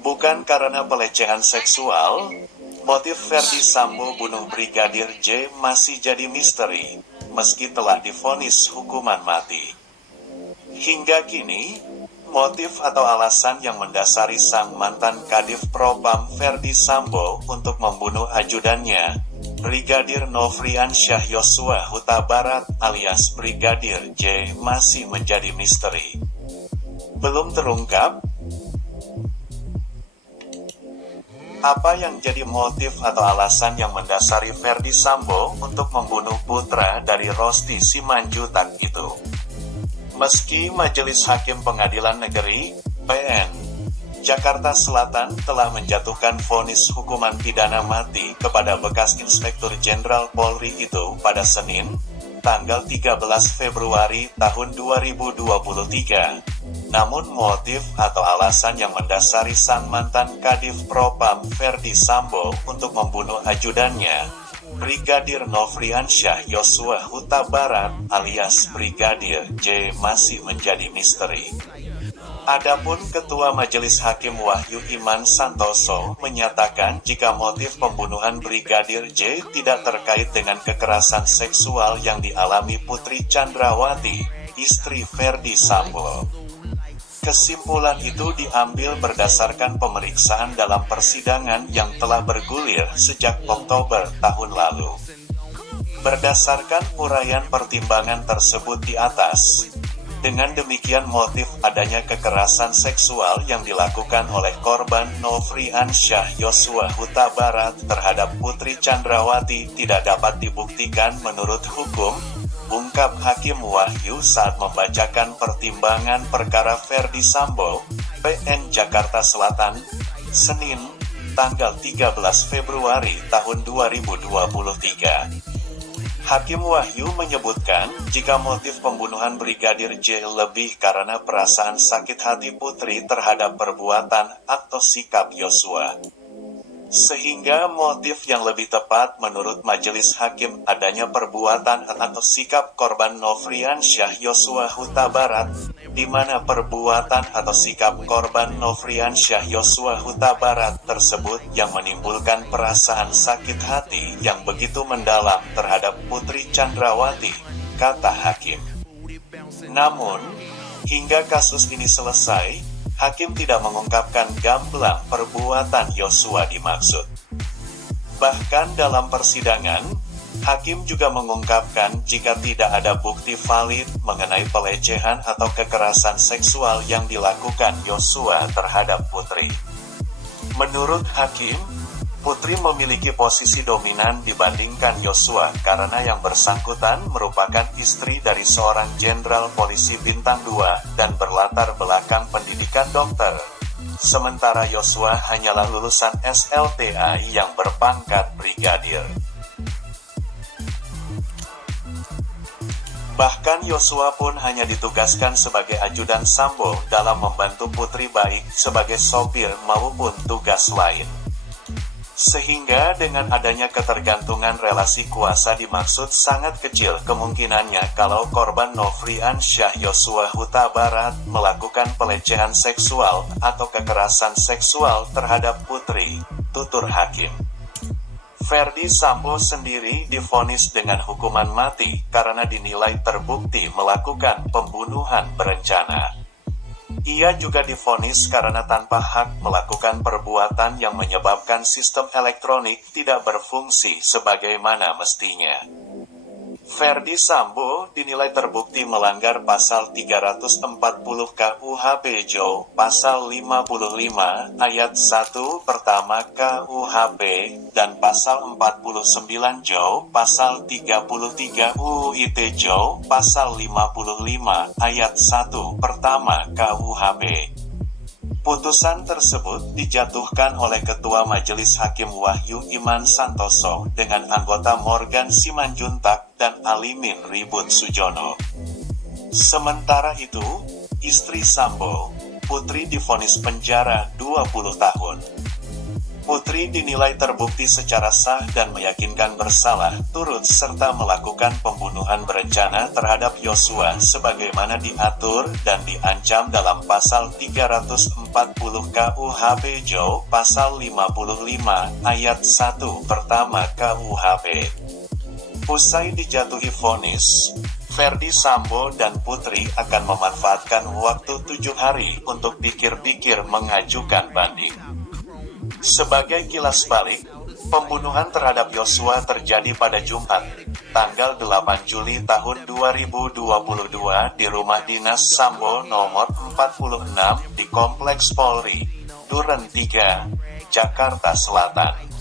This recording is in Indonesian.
Bukan karena pelecehan seksual, motif Ferdy Sambo bunuh Brigadir J masih jadi misteri, meski telah divonis hukuman mati. Hingga kini, motif atau alasan yang mendasari sang mantan Kadif Propam Ferdy Sambo untuk membunuh ajudannya, Brigadir Nofriansyah Yosua Huta Barat alias Brigadir J masih menjadi misteri. Belum terungkap apa yang jadi motif atau alasan yang mendasari Ferdy Sambo untuk membunuh putra dari Rosti Simanjuntak itu. Meski Majelis Hakim Pengadilan Negeri (PN) Jakarta Selatan telah menjatuhkan vonis hukuman pidana mati kepada bekas Inspektur Jenderal Polri itu pada Senin, tanggal 13 Februari tahun 2023. Namun motif atau alasan yang mendasari sang mantan Kadif Propam Ferdy Sambo untuk membunuh ajudannya, Brigadir Nofriansyah Yosua Huta Barat alias Brigadir J masih menjadi misteri. Adapun Ketua Majelis Hakim Wahyu Iman Santoso menyatakan jika motif pembunuhan Brigadir J tidak terkait dengan kekerasan seksual yang dialami Putri Chandrawati, istri Ferdy Sambo. Kesimpulan itu diambil berdasarkan pemeriksaan dalam persidangan yang telah bergulir sejak Oktober tahun lalu. Berdasarkan uraian pertimbangan tersebut di atas, dengan demikian motif adanya kekerasan seksual yang dilakukan oleh korban Nofriansyah Yosua Huta Barat terhadap Putri Chandrawati tidak dapat dibuktikan menurut hukum, ungkap Hakim Wahyu saat membacakan pertimbangan perkara Ferdy Sambo, PN Jakarta Selatan, Senin, tanggal 13 Februari tahun 2023. Hakim Wahyu menyebutkan jika motif pembunuhan Brigadir J lebih karena perasaan sakit hati Putri terhadap perbuatan atau sikap Yosua. Sehingga motif yang lebih tepat menurut Majelis Hakim adanya perbuatan atau sikap korban Nofriansyah Yosua Huta Barat, di mana perbuatan atau sikap korban Nofriansyah Yosua Huta Barat tersebut yang menimbulkan perasaan sakit hati yang begitu mendalam terhadap Putri Chandrawati, kata Hakim. Namun, hingga kasus ini selesai, Hakim tidak mengungkapkan gamblang perbuatan Yosua dimaksud. Bahkan dalam persidangan, Hakim juga mengungkapkan jika tidak ada bukti valid mengenai pelecehan atau kekerasan seksual yang dilakukan Yosua terhadap Putri. Menurut Hakim, Putri memiliki posisi dominan dibandingkan Yosua karena yang bersangkutan merupakan istri dari seorang jenderal polisi bintang 2 dan berlatar belakang pendidikan dokter. Sementara Yosua hanyalah lulusan SLTA yang berpangkat brigadir. Bahkan Yosua pun hanya ditugaskan sebagai ajudan Sambo dalam membantu Putri baik sebagai sopir maupun tugas lain. Sehingga dengan adanya ketergantungan relasi kuasa dimaksud sangat kecil kemungkinannya kalau korban Nofriansyah Yosua Huta Barat melakukan pelecehan seksual atau kekerasan seksual terhadap Putri, tutur Hakim. Ferdy Sambo sendiri divonis dengan hukuman mati karena dinilai terbukti melakukan pembunuhan berencana. Ia juga divonis karena tanpa hak melakukan perbuatan yang menyebabkan sistem elektronik tidak berfungsi sebagaimana mestinya. Ferdy Sambo dinilai terbukti melanggar pasal 340 KUHP JO, pasal 55 ayat 1 pertama KUHP, dan pasal 49 JO, pasal 33 UU ITE JO, pasal 55 ayat 1 pertama KUHP. Putusan tersebut dijatuhkan oleh Ketua Majelis Hakim Wahyu Iman Santoso dengan anggota Morgan Simanjuntak dan Alimin Ribut Sujono. Sementara itu, istri Sambo, Putri divonis penjara 20 tahun. Putri dinilai terbukti secara sah dan meyakinkan bersalah, turut serta melakukan pembunuhan berencana terhadap Yosua sebagaimana diatur dan diancam dalam pasal 340 KUHP JO, pasal 55 ayat 1 pertama KUHP. Usai dijatuhi vonis, Ferdi Sambo dan Putri akan memanfaatkan waktu 7 hari untuk pikir-pikir mengajukan banding. Sebagai kilas balik, pembunuhan terhadap Yosua terjadi pada Jumat, tanggal 8 Juli tahun 2022 di rumah dinas Sambo nomor 46 di Kompleks Polri, Duren 3, Jakarta Selatan.